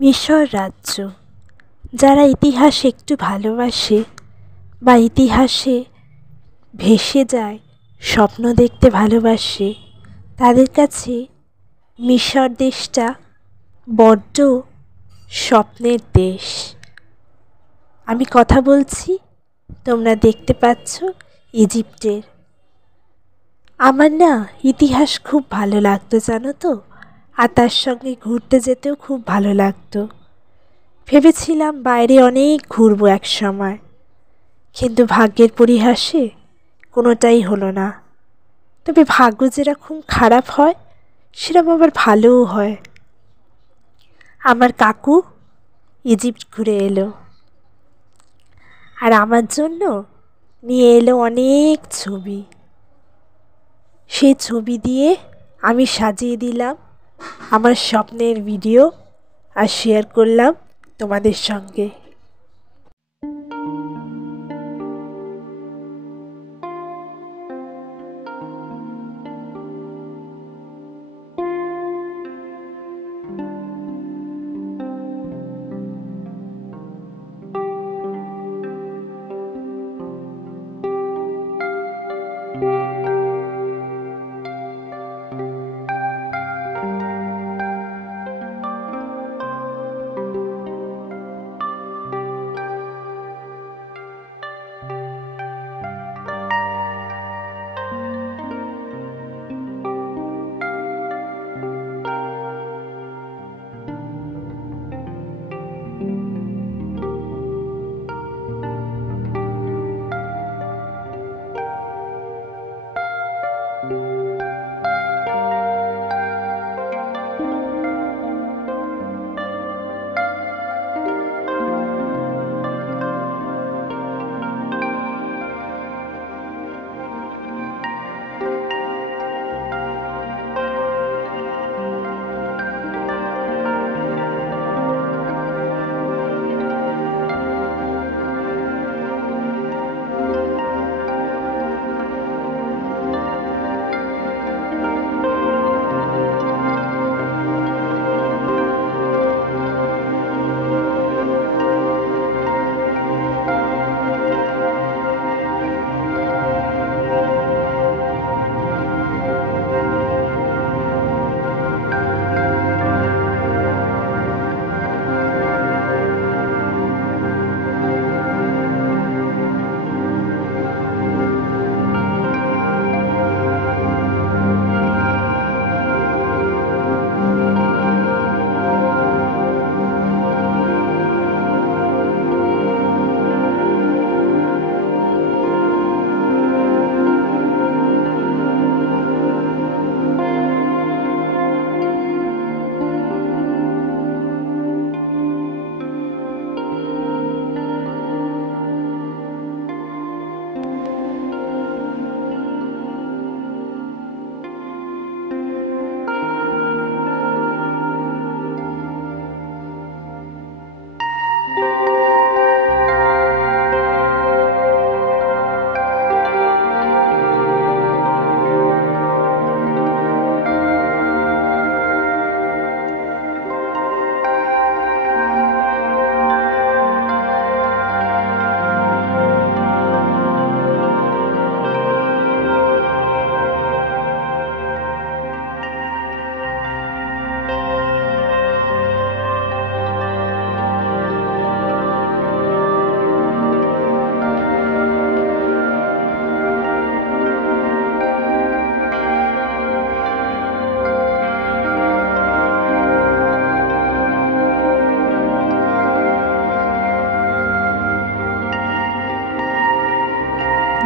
মিশর রাজ্য। যারা ইতিহাস একটু ভালোবাসে বা ইতিহাসে ভেসে যায়, স্বপ্ন দেখতে ভালোবাসে, তাদের কাছে মিশর দেশটা বড্ড স্বপ্নের দেশ। আমি কথা বলছি, তোমরা দেখতে পাচ্ছ, ইজিপ্টের। আমার না ইতিহাস খুব ভালো লাগতো, জানো তো, আর তার সঙ্গে ঘুরতে যেতেও খুব ভালো লাগতো। ভেবেছিলাম বাইরে অনেক ঘুরবো এক সময়, কিন্তু ভাগ্যের পরিহাসে কোনোটাই হলো না। তবে ভাগ্য যেরকম খারাপ হয়, সেরকম আবার ভালোও হয়। আমার কাকু ইজিপ্ট ঘুরে এলো, আর আমার জন্য নিয়ে এলো অনেক ছবি। সেই ছবি দিয়ে আমি সাজিয়ে দিলাম আমার স্বপ্নের ভিডিও, আর শেয়ার করলাম তোমাদের সঙ্গে।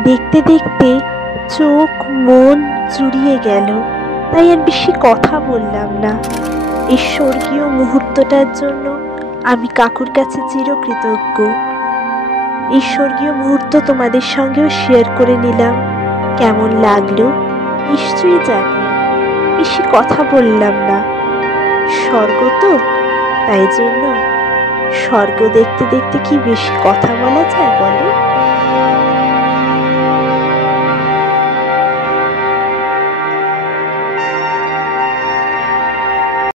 দেখতে দেখতে চোখ মন জুড়িয়ে গেল, তাই আর বেশি কথা বললাম না। এই স্বর্গীয় মুহূর্তটার জন্য আমি কাকুর কাছে চিরকৃতজ্ঞ। এই স্বর্গীয় মুহূর্ত তোমাদের সঙ্গেও শেয়ার করে নিলাম। কেমন লাগলো নিশ্চয়ই জানি। বেশি কথা বললাম না, স্বর্গ তো, তাই জন্য স্বর্গ দেখতে দেখতে কি বেশি কথা বলা যায় বলো?